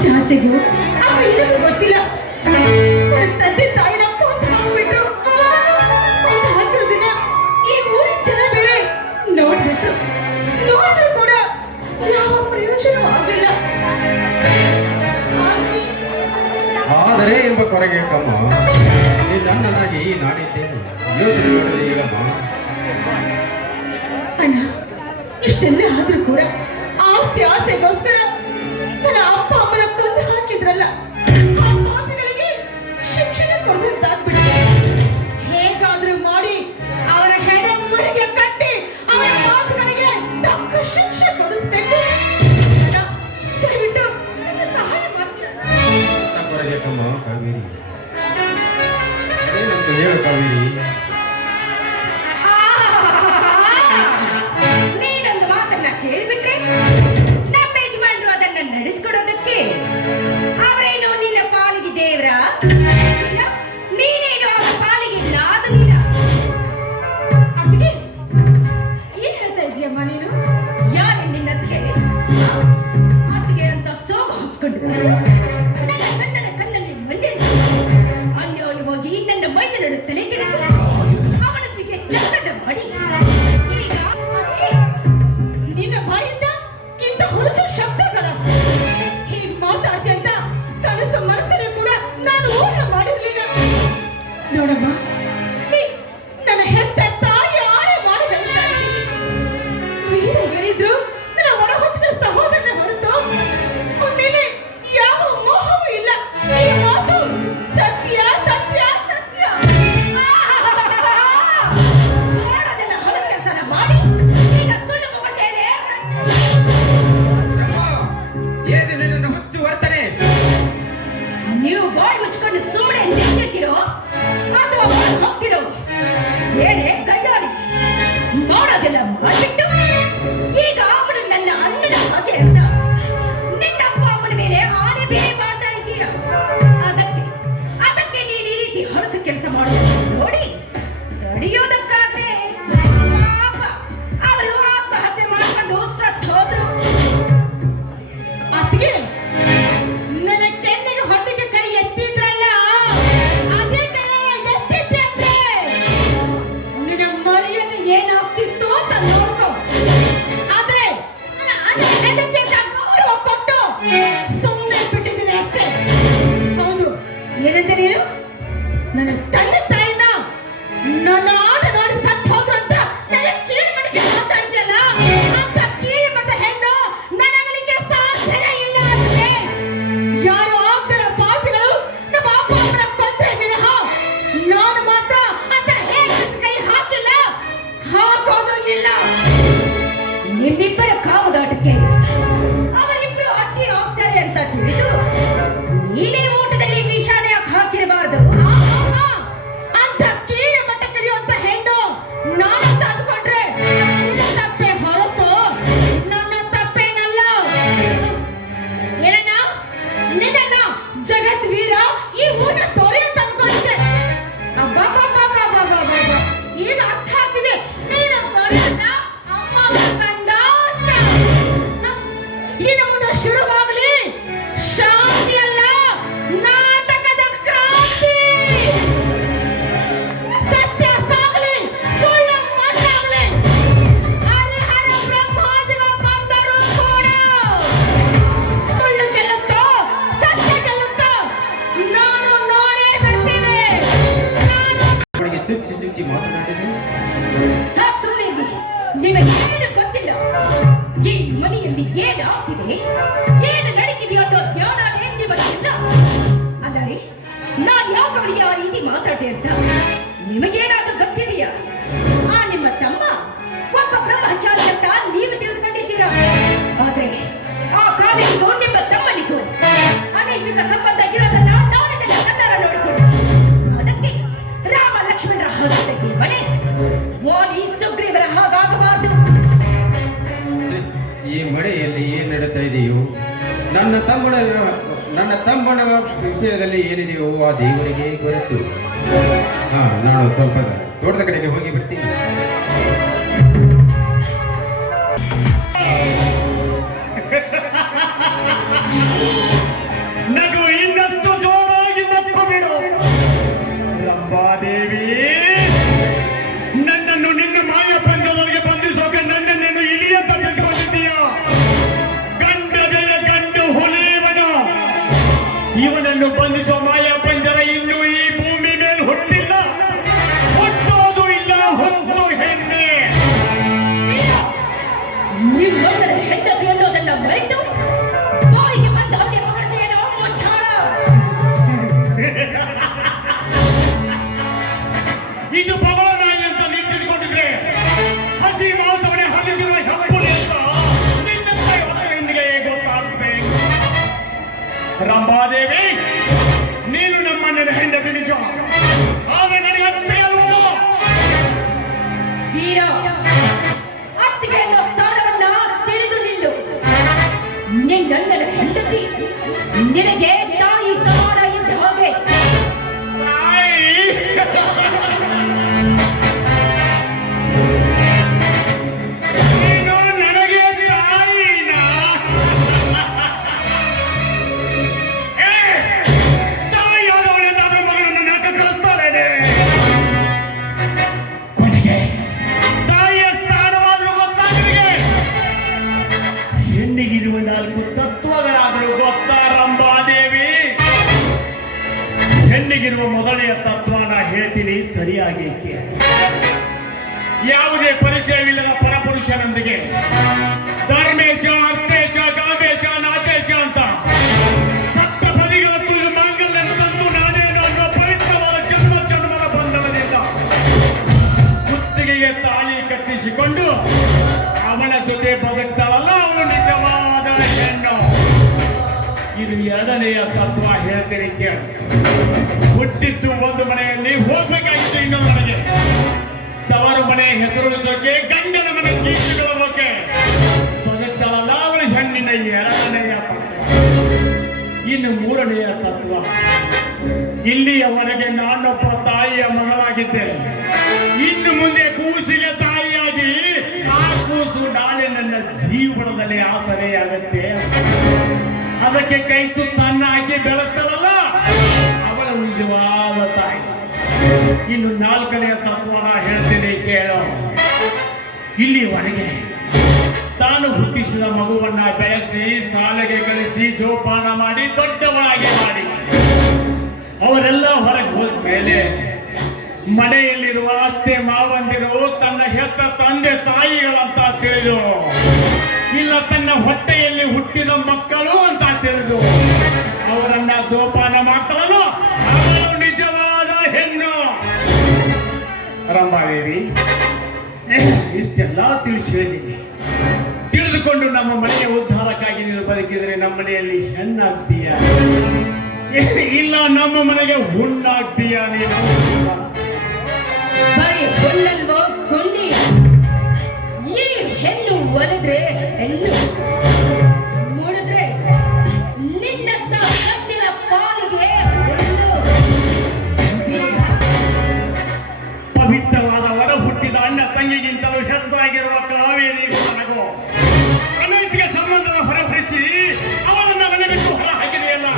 ಆಸ್ತಿ ಆಸೆಗೂ ಏನೂ ಗೊತ್ತಿಲ್ಲ. ನನ್ನ ತಂದೆ ತಾಯಿನ ಕೊಂದು ಹಾಕ್ಬಿಟ್ರು. ಕೊಂದು ಹಾಕಿರೋ ದಿನ ಈ ಊರಿನ ಜನ ಬೇರೆ ನೋಡ್ಬಿಟ್ರು. ನೋಡಿದ್ರು ಕೂಡ ಯಾವ ಪ್ರಯೋಜನ ಆಗಲಿಲ್ಲ. ಆದರೆ ಎಂಬ ಕೊರಗೆ ಕಮ್ಮ ನನ್ನನಾಗಿ ನಾಡಿದ್ದೇನೆ. ಯೋಚನೆ ಮಾಡಿದೆ ಈಗಮ್ಮ. ಅಣ್ಣ, ಇಷ್ಟೆಲ್ಲ ಆದ್ರೂ ಕೂಡ ಆಸ್ತಿ ಆಸೆಗೋಸ್ಕರ ನನ್ನ ಅಪ್ಪ ಅಮ್ಮನ ಕೊಂದು ಹಾಕಿದ್ರಲ್ಲ, ಆ ಪಾಪಿಗಳಿಗೆ ಶಿಕ್ಷಣ ಕೊಡದಂತಾಗ್ಬಿಟ್ಟು ಹೇಗಾದ್ರೂ ಮಾಡಿ ಅವರ ಹೆಣ ಮುರಿಗೆ ಕಟ್ಟಿ ಅವರ ಮಾತುಗಳಿಗೆ ತಕ್ಕ ಶಿಕ್ಷೆ ಕೊಡಿಸ್ಬೇಕು. ದಯವಿಟ್ಟು ನನ್ನ ಸಹಾಯ ಮಾಡ್ತೀರಾ? ಕೊರಗೆ ಕಮ್ಮ ಕಾವೇರಿ, ಏನಂತ ಹೇಳು ಕಾವೇರಿ. ನೀನೊಂದು ಮಾತನ್ನ ಕೇಳ್ಬಿಟ್ರೆ ನಮ್ಮ ಯಜಮಾನ್ರು ಅದನ್ನ ನಡೆಸ್ಕೊಡೋದಕ್ಕೆ ಅವರೇನು ನಿನ್ನ ಪಾಲಿಗೆ ದೇವ್ರ, ನೀನೇನು ಅವರ ಪಾಲಿಗೆ ನಾದನಿಲ್ಲ. ಅದಕ್ಕೆ ಏನ್ ಹೇಳ್ತಾ ಇದೀಯಮ್ಮ ನೀನು? ಯಾರು ನಿನ್ನತ್ತಿಗೆ ಅತ್ತಿಗೆ ಅಂತ ಸೋಗ ಹೊತ್ಕೊಂಡು ನನ್ನ ಗಂಡನ ಕಣ್ಣಲ್ಲಿ ಮಂಡ್ಯ ಅನ್ಯಾಯವಾಗಿ ನನ್ನ ಮೈದ ನಡು ತಲೆ ಕೆಡಿಸಿ ಅವನೊಂದಿಗೆ ಚಕ್ಕದ ಮಾಡಿ ಈಗ ನಿನ್ನ ಬಾಯಿಂದ ಇಂಥ ಹೊಲಸು ಶಬ್ದಗಳ ಹೀಗೆ ಮಾತಾಡ್ತಿ ಅಂತ ಕನಸು ಮನಸ್ಸಲ್ಲಿ ಕೂಡ ನಾನು ಊಹೆ ಮಾಡಿರ್ಲಿಲ್ಲ. ನೋಡಮ್ಮ, ನನ್ನ ಹೆತ್ತ ತಾಯಿ ಆಣೆ ಮಾಡಿ ಹೇಳ್ತಾ ಇದ್ದೀನಿ. ವೀರ ಏನಿದ್ರು ನನ್ನ ಹೊರ ಹುಟ್ಟಿದ ಸಹೋದರನ ಹೊರತು ಆಮೇಲೆ ಯಾವ ಮೋಹವೂ ಇಲ್ಲ. ಈ ಮಾತು ಸತ್ಯ ಸತ್ಯ ಸತ್ಯ. ಮಾಡೋದೆಲ್ಲ ಹೊಲಸು ಕೆಲಸನ ಮಾಡಿ ಈಗ ಸುಳ್ಳು ಮಗಳ್ತೇನೆ. ಏದು ನಿನ್ನ ಹುಚ್ಚು ವರ್ತನೆ. ನೀವು ಬಾಳ್ ಮುಚ್ಕೊಂಡು ಸುಮ್ಮನೆ ನಿಂತಿರ್ತೀರೋ ಅಥವಾ ಹೋಗ್ತಿರೋ ಏನೇ ಕೈಯಾಡಿ ಮಾಡೋದೆಲ್ಲ ಮಾಡ್ಬಿಟ್ಟು ಈಗ ಅವನು ನನ್ನ ಅಣ್ಣನ ಹಾಗೆ ಅಂತ ನಿನ್ನ ಅಪ್ಪ ಅಮ್ಮನ ಮೇಲೆ ಆಣೆ ಬೇರೆ ಮಾಡ್ತಾ ಇದ್ದೀಯ. ಅದಕ್ಕೆ ನೀನು ಈ ರೀತಿ ಹೊರಸು ಕೆಲಸ ಮಾಡೋದು ನೋಡಿ ತಡೆಯೋದಕ್ಕಾದ್ರೆ ಪಾಪ ಅವರು ಆತ್ಮಹತ್ಯೆ ಮಾಡ್ಕೊಂಡು ಸತ್ತು ಹೋದ್ರು. ಅತ್ತಿಗೆ, ನನ್ನ ಕೆನ್ನೆಗೆ ಹೊಟ್ಟಿಗೆ ಕೈ ಎತ್ತಿದ್ರಲ್ಲ, ಅದೇ ಕೈ ಎತ್ತಿದ್ದೆ ಅಂದ್ರೆ ನಿನ್ನ ಮರ್ಯಾದೆ ಏನಾಗ್ತಿತ್ತು ಅಂತ ನೋಡ್ಕೊ. ಆದ್ರೆ ನನ್ನ ಅಣ್ಣ ಹೆಂಡತಿ ಅಂತ ಗೌರವ ಕೊಟ್ಟು ಸುಮ್ಮನೆ ಬಿಟ್ಟಿದ್ದೀನಿ ಅಷ್ಟೇ. ಹೌದು, ಏನಂತ ನೀನು ನನ್ನ ತಂದೆ ತಾಯಿನ ನನ್ನ ಆಟ ನೋಡಿ ಸತ್ತು ಹೋದ್ರು ಅಂತ ನನ್ನ ಕೀಳು ಮಟ್ಟಕ್ಕೆ ಮಾತಾಡ್ತೀಯಲ್ಲ, ಅಂತ ಕೀಳು ಮಟ್ಟ ಹೆಣ್ಣು ನನಗಳಿಗೆ ಸಾಧ್ಯನೇ ಇಲ್ಲ. ಅಂದ್ರೆ ಯಾರು ಆಗ್ತಾರ ಪಾಪಿಗಳು ನಮ್ಮ ಅಪ್ಪ ಅಮ್ಮನ ಕೊಂದ್ರೆ ವಿನಃ ನಾನು ಮಾತ್ರ ಅಂತ ಹೇಗೆ ಕೈ ಹಾಕಿಲ್ಲ, ಹಾಕೋದು ಇಲ್ಲ. ನಿಮ್ಮಿಬ್ಬರ ಕಾಮದಾಟಕ್ಕೆ ಅವರಿಬ್ಬರು ಅಡ್ಡಿ ಹೋಗ್ತಾರೆ ಅಂತ ತಿಳಿದು ನೀನೇ ಊಟದಲ್ಲಿ ವಿಷಾಣ ಯಾಕೆ ಹಾಕಿರಬಾರದು? ಆಹಾ, ಅಂತ ಕೀಳು ಮಟ್ಟ ಕಲಿಯುವಂತ ಹೆಣ್ಣು ನಾನಂತ ಅಂದ್ಕೊಂಡ್ರೆ ನಿನ್ನ ತಪ್ಪೆ ಹೊರತು ನನ್ನ ತಪ್ಪೇನಲ್ಲ. ಏನಣ್ಣ, ನಿನ್ನ ಜಗತ್ ವೀರ ಈ ಊರಿನ ದೊರೆ ಅಂತ ಅನ್ಕೊಂಡಿದ್ದೆ. ಅಬ್ಬಬ್ಬಬ್ಬಬ್ಬಬ್ಬಬ್ಬಬ್ಬ. ಈಗ ಅರ್ಥ ಆಗ್ತಿದೆ ನೀನು ದೊರೆಯನ್ನ ಅಮ್ಮನ ಕಂಡ ಅಂತ. ಇನ್ನು ಮುಂದೆ ಶುರುವಾಗಲಿ ಶಾಂತಿ ಅಲ್ಲ, ನಾಟಕದ ಕ್ರಾಂತಿ. ಸತ್ಯ ಸಾಗಲಿ, ಸುಳ್ಳು ಮಣ್ಣಾಗಲಿ, ಹರಿಹರ ಬ್ರಹ್ಮಾದಿಗಳು ಬಂದರೂ ಕೂಡ ಸುಳ್ಳು ಗೆಲ್ಲುತ್ತೋ ಸತ್ಯ ಗೆಲ್ಲುತ್ತೋ ನಾನು ನೋಡೇ ಬಿಡ್ತೀನಿ. ಅವಳಿಗೆ ಚುಚ್ಚಿ ಚುಚ್ಚಿ ಮಾತನಾಡಿದೆ. ಸಾಕು ಸುಮ್ಮನೆ ಇರಿ. ನಿಮಗೆ ಏನು ಗೊತ್ತಿಲ್ಲ. ಈ ಮನೆಯಲ್ಲಿ ಏನು ಆಗ್ತಿದೆ, ಏನು ನಡೀತಿದೆಯೋ ಅನ್ನೋ ಜ್ಞಾನ ನಿಮಗಿಲ್ಲ. ಅಲ್ಲರಿ, ನಾನು ಯಾಕೆ ಅವಳಿಗೆ ಆ ರೀತಿ ಮಾತಾಡ್ದೆ ಅಂತ ನಿಮಗೇನಾದ್ರೂ ಗೊತ್ತಿದೆಯಾ? ಆ ನಿಮ್ಮ ತಮ್ಮ ಒಬ್ಬ ಬ್ರಹ್ಮಚಾರಿ ಅಂತ ನೀವು ತಿಳಿದುಕೊಂಡಿದ್ದೀರಾ. ಆದ್ರೆ ಆ ಕಾವ್ಯಕ್ಕೂ ನಿಮ್ಮ ತಮ್ಮನಿಗೂ ಅನೈತಿಕ ಸಂಬಂಧ ಇರೋದನ್ನ ನಾನಿದನ್ನ ಕಣ್ಣಾರ ನೋಡ್ತೀನಿ. ಅದಕ್ಕೆ ರಾಮ ಲಕ್ಷ್ಮಣರ ಹಾಗೆ ಮನೆ ವಾಲಿ ಸುಗ್ರೀವರ ಹಾಗಾಗಬಾರದು. ಈ ಮಳೆಯಲ್ಲಿ ಏನ್ ನಡೀತಾ ಇದೆಯೋ, ನನ್ನ ತಮ್ಮನ ವಿಷಯದಲ್ಲಿ ಏನಿದೆಯೋ ಆ ದೇವರಿಗೆ ಗೊತ್ತು. ನಾನು ಸ್ವಲ್ಪ ತೋಟದ ಕಡೆಗೆ ಹೋಗಿ ಬರ್ತೀನಿ. ರಂಭಾದೇವಿ, ನೀನು ನಮ್ಮಣ್ಣನ ಹೆಂಡತಿ ನಿಜ, ಆದರೆ ನನಗೆ ಅತ್ತೆ ಅಲ್ವೋ? ವೀರ, ಅತ್ತಿಗೆ ಅನ್ನೋ ಸ್ಥಾನವನ್ನ ತಿಳಿದು ನಿಲ್ಲು. ನಿನ್ನಣ್ಣನ ಹೆಂಡತಿ ನಿನಗೆ ತಾಯಿ ಸಮಾನ ಇದ್ದ ಹಾಗೆ. ನೀನು ನನಗೆ ತಾಯಿನ? ತಾಯಿಯಾದವಳೆಂದಾದ್ರೂ ಮಗಳನ್ನು ನಾಕ ಕಳಿಸ್ತಾಳೆ. ಕೊನೆಗೆ ತಾಯಿಯ ಸ್ಥಾನವಾದ್ರೂ ಗೊತ್ತಾ ನಿನಗೆ? ಹೆಣ್ಣಿಗಿರುವ 4 ತತ್ವಗಳಾದರೂ ಗೊತ್ತಾ ರಂಭಾದೇವಿ? ಹೆಣ್ಣಿಗಿರುವ ಮೊದಲನೆಯ ತತ್ವನ ಹೇಳ್ತೀನಿ, ಸರಿಯಾಗಿ ಕೇಳಿ. ಯಾವುದೇ ಪರಿಚಯವಿಲ್ಲದ ಪರಪುರುಷನೊಂದಿಗೆ ಧರ್ಮೇಚ, ಅರ್ಥೇಚ, ಕಾಮೇಚ, ನಾಟೇಚ ಅಂತ ಸಪ್ತ ಪದಿಗಳ ತುಳಿದು ಮಾಂಗಲ್ಯ ತಂದು ನಾನೇನು ಅನ್ನೋ ಪವಿತ್ರವಾದ ಜನ್ಮದ ಬಂಧನದಿಂದ ಕುತ್ತಿಗೆಗೆ ತಾಳಿ ಕಟ್ಟಿಸಿಕೊಂಡು ಅವನ ಜೊತೆ ಬದುಕ್ತಾಳಲ್ಲ, ಅವನು ನಿಜವಾದ ಹೆಣ್ಣು. ಇದು 2ನೆಯ ತತ್ವ ಹೇಳ್ತೀನಿ ಕೇಳಿ. ಹುಟ್ಟಿದ್ದು ಒಂದು ಮನೆಯಲ್ಲಿ, ಹೋಗ್ಬೇಕಾಗಿತ್ತು ಇನ್ನೊಂದು ಮನೆಗೆ. ತವರು ಮನೆ ಹೆಸರುಳಿಸೋಕೆ, ಗಂಡನ ಮನೆ ಕೀರ್ತಿಗಳೋಕೆ ಬದುಕ್ತಾಳಲ್ಲ, ಅವಳು ಹೆಣ್ಣಿನ 2ನೆಯ ತತ್ವ. ಇನ್ನು 3ನೆಯ ತತ್ವ, ಇಲ್ಲಿಯವರೆಗೆ ನಾನೊಬ್ಬ ತಾಯಿಯ ಮಗಳಾಗಿದ್ದೆ. ಇನ್ನು ಮುಂದೆ ಕೂಸಿಗೆ ತಾಯಿಯಾಗಿ ಆ ಕೂಸು ನಾಳೆ ನನ್ನ ಜೀವನದಲ್ಲಿ ಆಸರೆಯಾಗತ್ತೆ. ಅದಕ್ಕೆ ಕೈ ತುತ್ತನ್ನ ಹಾಕಿ ಬೆಳೆಸ್ತಾಳಲ್ಲ, ಅವಳ ನಿಜವಾದ ತಾಯಿ. ಇನ್ನು 4ನೆಯ ತತ್ವನ ಹೇಳ್ತೀನಿ ಕೇಳೋ. ಇಲ್ಲಿವರೆಗೆ ತಾನು ಹುಟ್ಟಿಸಿದ ಮಗುವನ್ನ ಬೆಳೆಸಿ, ಶಾಲೆಗೆ ಕಳಿಸಿ, ಜೋಪಾನ ಮಾಡಿ, ದೊಡ್ಡವರಾಗಿ ಮಾಡಿ ಅವರೆಲ್ಲ ಹೊರಗೆ ಹೋದ ಮೇಲೆ ಮನೆಯಲ್ಲಿರುವ ಅತ್ತೆ ಮಾವಂದಿರು ತನ್ನ ಹೆತ್ತ ತಂದೆ ತಾಯಿಗಳಂತ ತಿಳಿದು, ಇಲ್ಲ ತನ್ನ ಹೊಟ್ಟೆಯಲ್ಲಿ ಹುಟ್ಟಿದ ಮಕ್ಕಳು ಅಂತ ತಿಳಿದು ಅವರನ್ನ ಜೋಪಾನ ಮಾಡ್ತಾಳಲ್ಲ, ಅವಳು ನಿಜವಾದ ಹೆಣ್ಣು. ರಂಭಾದೇವಿ, ಇಷ್ಟೆಲ್ಲ ತಿಳಿಸಿ ಹೇಳಿದ್ದೀನಿ. ತಿಳಿದುಕೊಂಡು ನಮ್ಮ ಮನೆಯ ಉದ್ಧಾರಕ್ಕಾಗಿ ನೀನು ಬದುಕಿದರೆ ನಮ್ಮ ಮನೆಯಲ್ಲಿ ಹೆಣ್ಣಾಗ್ತೀಯ, ಇಲ್ಲ ನಮ್ಮ ಮನೆಗೆ ಹುಣ್ಣಾಗ್ತೀಯ ನೀನು? ಬರೀ ಹುಣ್ಣಲ್ವೋ ಗುಂಡಿ? ಈ ಹೆಣ್ಣು ಒಲಿದ್ರೆ ಹೆಣ್ಣು, ಮುಡಿದ್ರೆ ನಿನ್ನಂತ ಕಣ್ಣಿನ ಪಾಲಿಗೆ ಹುಣ್ಣು. ಪವಿತ್ರವಾದ ಒಡ ಹುಟ್ಟಿದ ಅಣ್ಣ ತಂಗಿಗಿಂತಲೂ ಹೆಚ್ಚಾಗಿರುವ ಕಾವೇರಿ ನನಗೂ ಅನೈತಿಕ ಸಂಬಂಧದ ಹೊರಪಡಿಸಿ ಅವರನ್ನ ಮನೆ ಬಿಟ್ಟು ಹೊರ ಹಾಕಿದೆಯಲ್ಲ.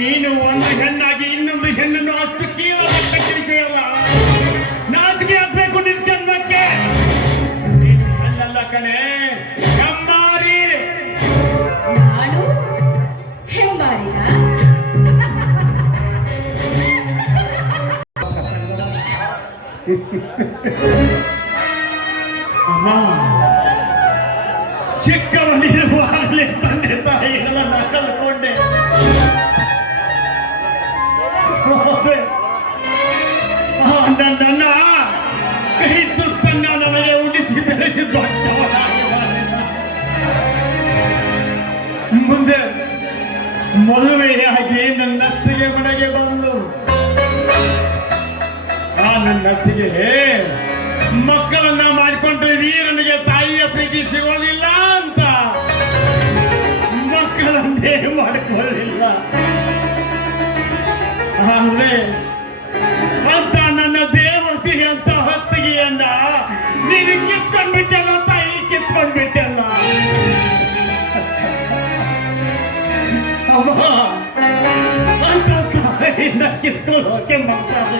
ನೀನು ಒಂದು ಹೆಣ್ಣಾಗಿ ಇನ್ನೊಂದು ಹೆಣ್ಣನ್ನು ಅಷ್ಟು ಕೀಳಾಗಿ ಕತ್ತರಿಸೆಯಲ್ಲ. ನಾಚಿಕೆ ಆಗ್ಬೇಕು ನಿನ್ ಜನ್ಮಕ್ಕೆ. ನೀನು ಹೆಣ್ಣಲ್ಲ ಕಣೆ, ಹೆಮ್ಮಾರಿ. ನಾನು ಹೆಮ್ಮಾರಿನ? ಅಮ್ಮ, ಚಿಕ್ಕವನಿರುವಾಗಲೇ ತಂದೆ ತಾಯಿಗಳನ್ನ ಕಳ್ಕೊಂಡೆ. ನನ್ನ ಕೈ ತುತ್ತನ್ನ ನನಗೆ ಉಳಿಸಿ ಬೆಳೆಸಿ ದೊಡ್ಡವನಾಗಿ ಮಾಡಿದ. ಮುಂದೆ ಮದುವೆಯಾಗಿ ನನ್ನತ್ತಿಗೆ ಮನೆಗೆ ಬಂದು ಆ ನನ್ನತ್ತಿಗೆ ಮಕ್ಕಳನ್ನ ಮಾಡಿಕೊಂಡ್ರೆ ವೀರನಿಗೆ ತಾಯಿಯ ಪ್ರೀತಿ ಸಿಗೋದಿಲ್ಲ ಅಂತ ಮಕ್ಕಳನ್ನೇ ಮಾಡಿಕೊಳ್ಳಿಲ್ಲ. ಆದ್ರೆ ಅಂತ ನನ್ನ ದೇವತೆ ಅಂತ ಹೊತ್ತಿಗೆಯನ್ನ ನೀನು ಕಿತ್ಕೊಂಡ್ಬಿಟ್ಟಲ್ಲ ತಾಯಿ, ಕಿತ್ಕೊಂಡ್ಬಿಟ್ಟಲ್ಲ. ಅಮ್ಮ, ಅಂತ ತಾಯಿನ ಕಿತ್ಕೊಳ್ಳೋಕೆ ಮಕ್ಕಳು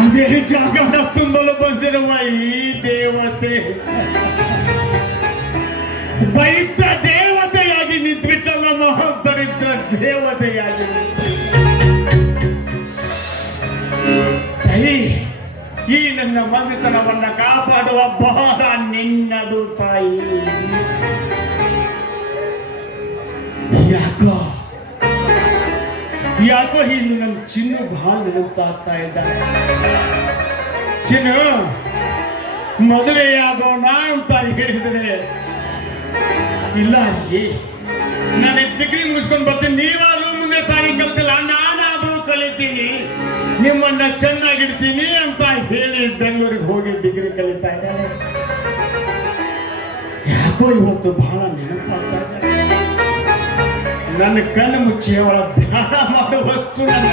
ಅದೇ ಜಾಗನ ತುಂಬಲು ಬಂದಿರುವ ಈ ದೇವತೆ ದೈತ್ಯ ದೇವತೆಯಾಗಿ ನಿಂತ್ಬಿಟ್ಟಲ್ಲ, ಮಹಾದರಿದ್ರ ದೇವತೆಯಾಗಿ. ಈ ನನ್ನ ಮಂದಿತನವನ್ನ ಕಾಪಾಡುವ ಭಾರ ನಿನ್ನದು ತಾಯಿ. ಯಾಕೋ ಇನ್ನು ನನ್ನ ಚಿನ್ನು ಬಹಳ ನೆನಪಾಗ್ತಾ ಇದ್ದಾರೆ. ಚಿನ್ನು, ಮದುವೆಯಾಗೋಣ ಅಂತ ಹೇಳಿದ್ರೆ ಇಲ್ಲ ರೀ, ನನಗೆ ಡಿಗ್ರಿ ಮುಗಿಸ್ಕೊಂಡು ಬರ್ತೀನಿ, ನೀವಾದ್ರೂ ಮುಂದೆ ಸಾರಿ ಕಲ್ತಿಲ್ಲ, ನಾನಾದ್ರೂ ಕಲಿತೀನಿ, ನಿಮ್ಮನ್ನ ಚೆನ್ನಾಗಿಡ್ತೀನಿ ಅಂತ ಹೇಳಿ ಬೆಂಗಳೂರಿಗೆ ಹೋಗಿ ಡಿಗ್ರಿ ಕಲಿತಾ ಇದ್ದಾರೆ. ಯಾಕೋ ಇವತ್ತು ಬಹಳ ನೆನಪಾಗ್ತಾ ಇದೆ. ನನ್ನ ಕಣ್ಣು ಮುಚ್ಚಿ ಅವಳ ಧ್ಯಾನ ಮಾಡುವಷ್ಟು ನನ್ನ